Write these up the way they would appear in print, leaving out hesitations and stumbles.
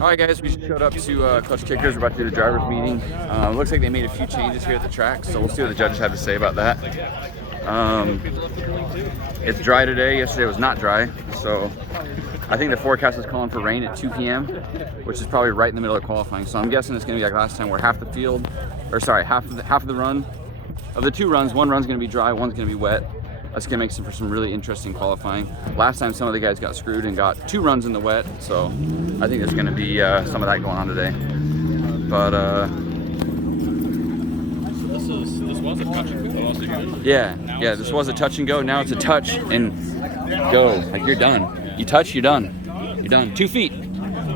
Alright guys, we showed up to Klutch Kickers. We're about to do the driver's meeting. Looks like they made a few changes here at the track, so we'll see what the judges have to say about that. It's dry today. Yesterday was not dry, so I think the forecast is calling for rain at 2 p.m., which is probably right in the middle of qualifying. So I'm guessing it's going to be like last time, where half the field, or sorry, half of the run, of the 2 runs, 1 run's going to be dry, 1's going to be wet. That's going to make for some really interesting qualifying. Last time some of the guys got screwed and got 2 runs in the wet, so I think there's going to be some of that going on today. But this was a touch and go. yeah, this was a touch and go. Now it's a touch and go. Like, you're done. You touch, you're done. You're done. 2 feet.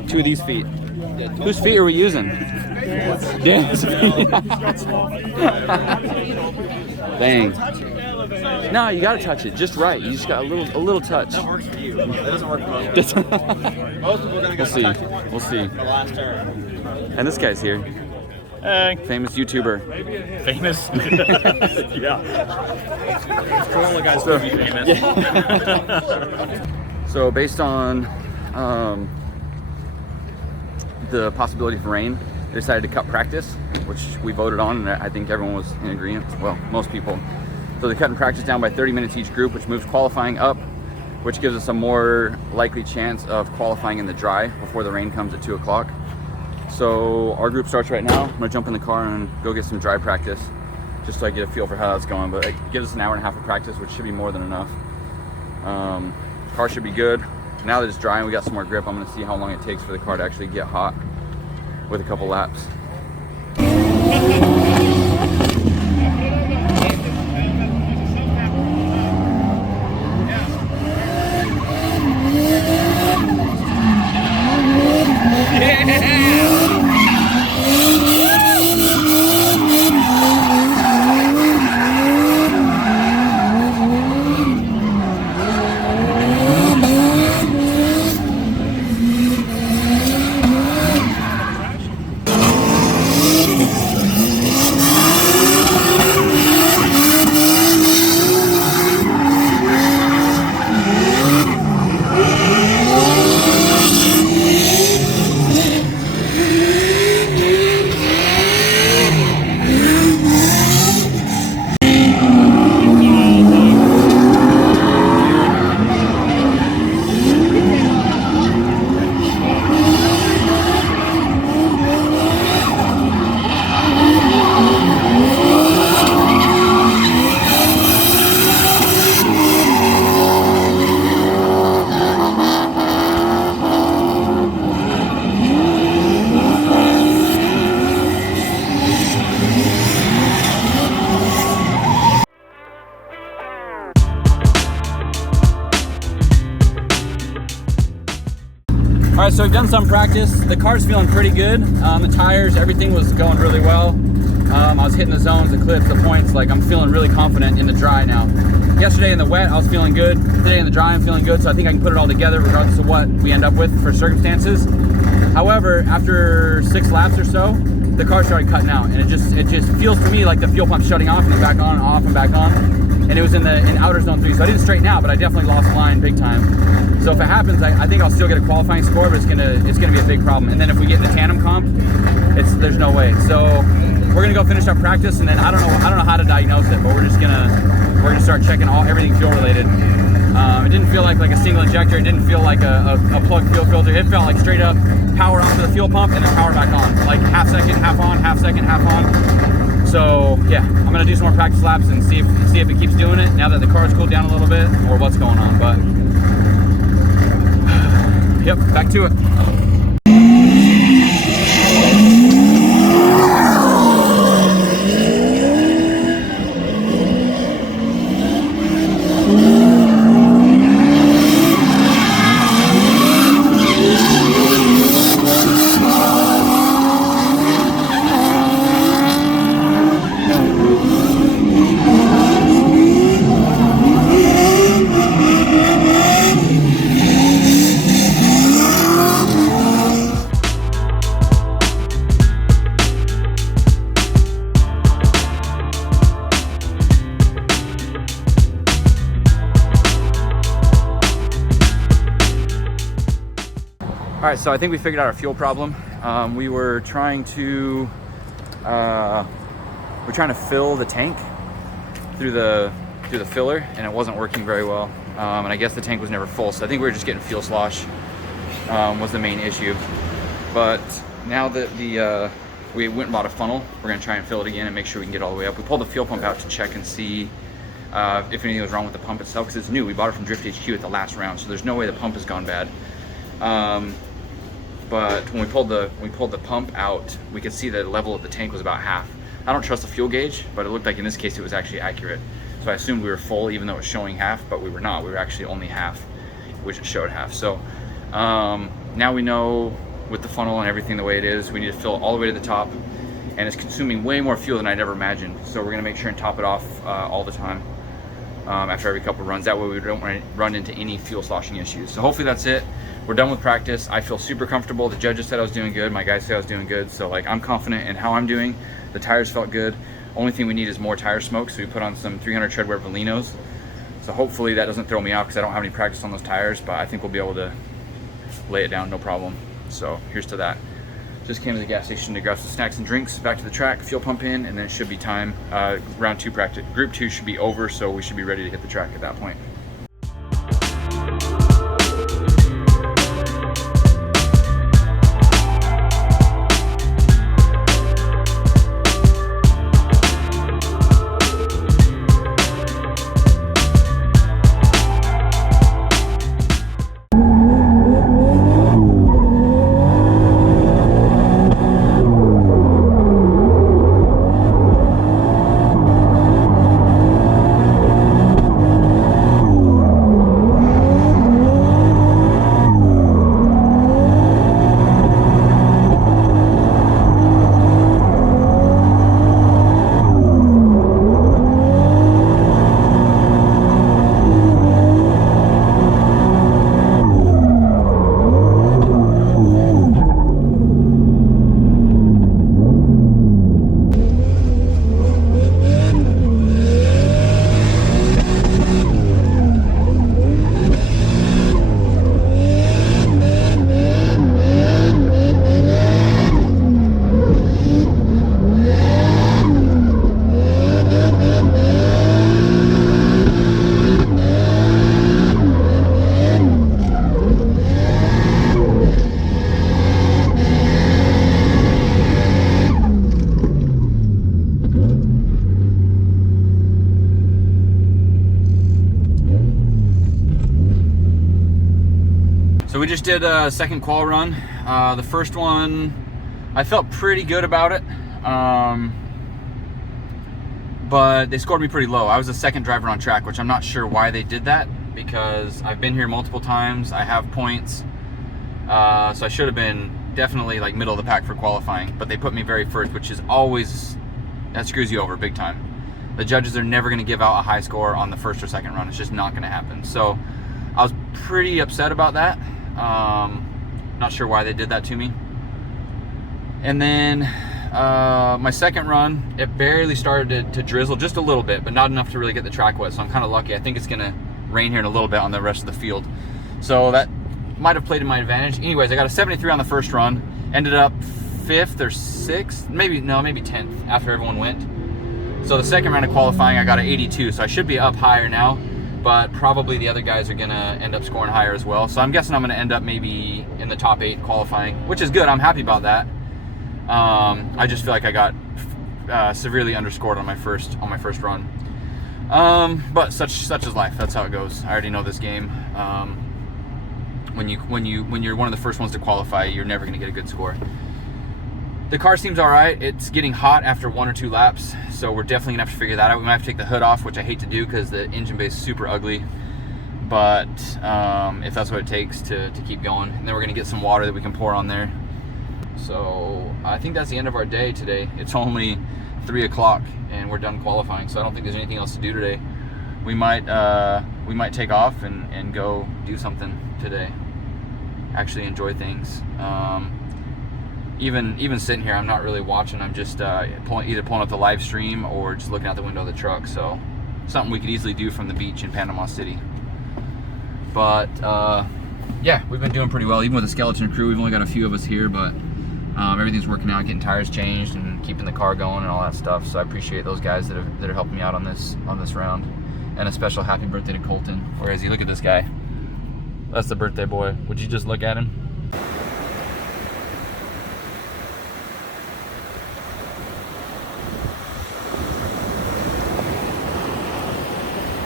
2 of these feet. Whose feet are we using? Dan's feet. Dang. No, you gotta touch it just right. You just got a little touch. That works for you. That doesn't work for me. Most people are gonna go touch We'll see. the last turn. And this guy's here. Hey. Famous YouTuber. Famous? Yeah. Corolla guys will be famous. Yeah. So based on the possibility for rain, they decided to cut practice, which we voted on, and I think everyone was in agreement. Well, most people. So they're cutting practice down by 30 minutes each group, which moves qualifying up, which gives us a more likely chance of qualifying in the dry before the rain comes at 2 o'clock. So our group starts right now. I'm gonna jump in the car and go get some dry practice, just so I get a feel for how that's going. But it gives us an hour and a half of practice, which should be more than enough. Car should be good. Now that it's dry and we got some more grip, I'm gonna see how long it takes for the car to actually get hot with a couple laps. All right, so we've done some practice. The car's feeling pretty good. The tires, everything was going really well. I was hitting the zones, the clips, the points. Like, I'm feeling really confident in the dry now. Yesterday in the wet, I was feeling good. Today in the dry, I'm feeling good. So I think I can put it all together regardless of what we end up with for circumstances. However, after 6 laps or so, the car started cutting out, and it just feels to me like the fuel pump's shutting off and then back on, off and back on. And it was in outer zone 3, so I didn't straighten out, but I definitely lost the line big time. So if it happens, I think I'll still get a qualifying score, but it's gonna be a big problem. And then if we get in the tandem comp, there's no way. So we're gonna go finish up practice, and then I don't know how to diagnose it, but we're gonna start checking everything fuel related. It didn't feel like a single injector. It didn't feel like a plug fuel filter. It felt like straight up power onto the fuel pump and then power back on, like half second, half on, half second, half on. So yeah, I'm gonna do some more practice laps and see if it keeps doing it now that the car's cooled down a little bit, or what's going on. But yep, back to it. All right, so I think we figured out our fuel problem. We were trying to fill the tank through the filler, and it wasn't working very well. And I guess the tank was never full, so I think we were just getting fuel slosh was the main issue. But now that we went and bought a funnel, we're gonna try and fill it again and make sure we can get all the way up. We pulled the fuel pump out to check and see if anything was wrong with the pump itself, because it's new. We bought it from Drift HQ at the last round, so there's no way the pump has gone bad. But when we pulled the pump out, we could see the level of the tank was about half. I don't trust the fuel gauge, but it looked like in this case it was actually accurate. So I assumed we were full, even though it was showing half, but we were not. We were actually only half, which it showed half. So now we know with the funnel and everything the way it is, we need to fill it all the way to the top, and it's consuming way more fuel than I'd ever imagined. So we're gonna make sure and top it off all the time after every couple runs. That way we don't run into any fuel sloshing issues. So hopefully that's it. We're done with practice. I feel super comfortable. The judges said I was doing good. My guys said I was doing good. So like, I'm confident in how I'm doing. The tires felt good. Only thing we need is more tire smoke. So we put on some 300 treadwear Valinos. So hopefully that doesn't throw me off, because I don't have any practice on those tires, but I think we'll be able to lay it down, no problem. So here's to that. Just came to the gas station to grab some snacks and drinks, back to the track, fuel pump in, and then it should be time. Round 2 practice, group 2 should be over, so we should be ready to hit the track at that point. So we just did a second qual run. The first one, I felt pretty good about it, but they scored me pretty low. I was the second driver on track, which I'm not sure why they did that, because I've been here multiple times. I have points, so I should have been definitely like middle of the pack for qualifying, but they put me very first, which is always, that screws you over big time. The judges are never going to give out a high score on the first or second run. It's just not going to happen. So I was pretty upset about that. Not sure why they did that to me. And then my second run, it barely started to drizzle just a little bit, but not enough to really get the track wet. So I'm kind of lucky. I think it's going to rain here in a little bit on the rest of the field. So that might have played to my advantage. Anyways, I got a 73 on the first run, ended up 5th or 6th, maybe 10th after everyone went. So the second round of qualifying, I got an 82. So I should be up higher now, but probably the other guys are gonna end up scoring higher as well. So I'm guessing I'm gonna end up maybe in the top 8 qualifying, which is good. I'm happy about that. I just feel like I got severely underscored on my first run. But such is life. That's how it goes. I already know this game. When you're one of the first ones to qualify, you're never gonna get a good score. The car seems all right. It's getting hot after 1 or 2 laps, so we're definitely gonna have to figure that out. We might have to take the hood off, which I hate to do because the engine bay is super ugly. But if that's what it takes to keep going, and then we're gonna get some water that we can pour on there. So I think that's the end of our day today. It's only 3 o'clock and we're done qualifying, so I don't think there's anything else to do today. We might take off and go do something today. Actually enjoy things. Even sitting here, I'm not really watching. I'm just either pulling up the live stream or just looking out the window of the truck. So something we could easily do from the beach in Panama City. But yeah, we've been doing pretty well. Even with the skeleton crew, we've only got a few of us here, but everything's working out, getting tires changed and keeping the car going and all that stuff. So I appreciate those guys that are helping me out on this round. And a special happy birthday to Colton. Where is he? Look at this guy. That's the birthday boy. Would you just look at him?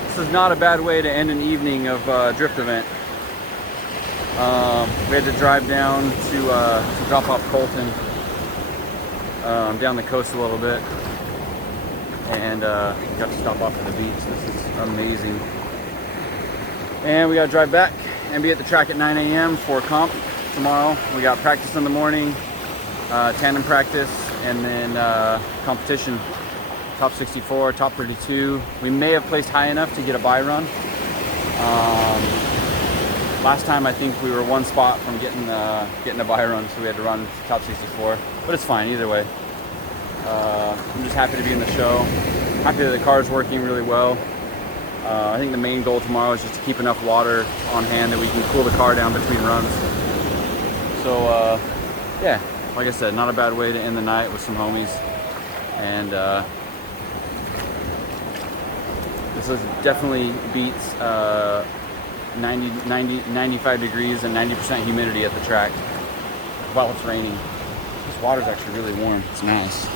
This is not a bad way to end an evening of drift event. We had to drive down to drop off Colton down the coast a little bit, and got to stop off at the beach. This is amazing. And we got to drive back and be at the track at 9 a.m. for comp tomorrow. We got practice in the morning, tandem practice, and then competition. Top 64, top 32. We may have placed high enough to get a buy run. Last time I think we were one spot from getting a buy run, so we had to run top 64. But it's fine either way. I'm just happy to be in the show. Happy that the car's working really well. I think the main goal tomorrow is just to keep enough water on hand that we can cool the car down between runs. So yeah, like I said, not a bad way to end the night with some homies. And this definitely beats 95 degrees and 90% humidity at the track. About what's raining. This water's actually really warm. It's nice.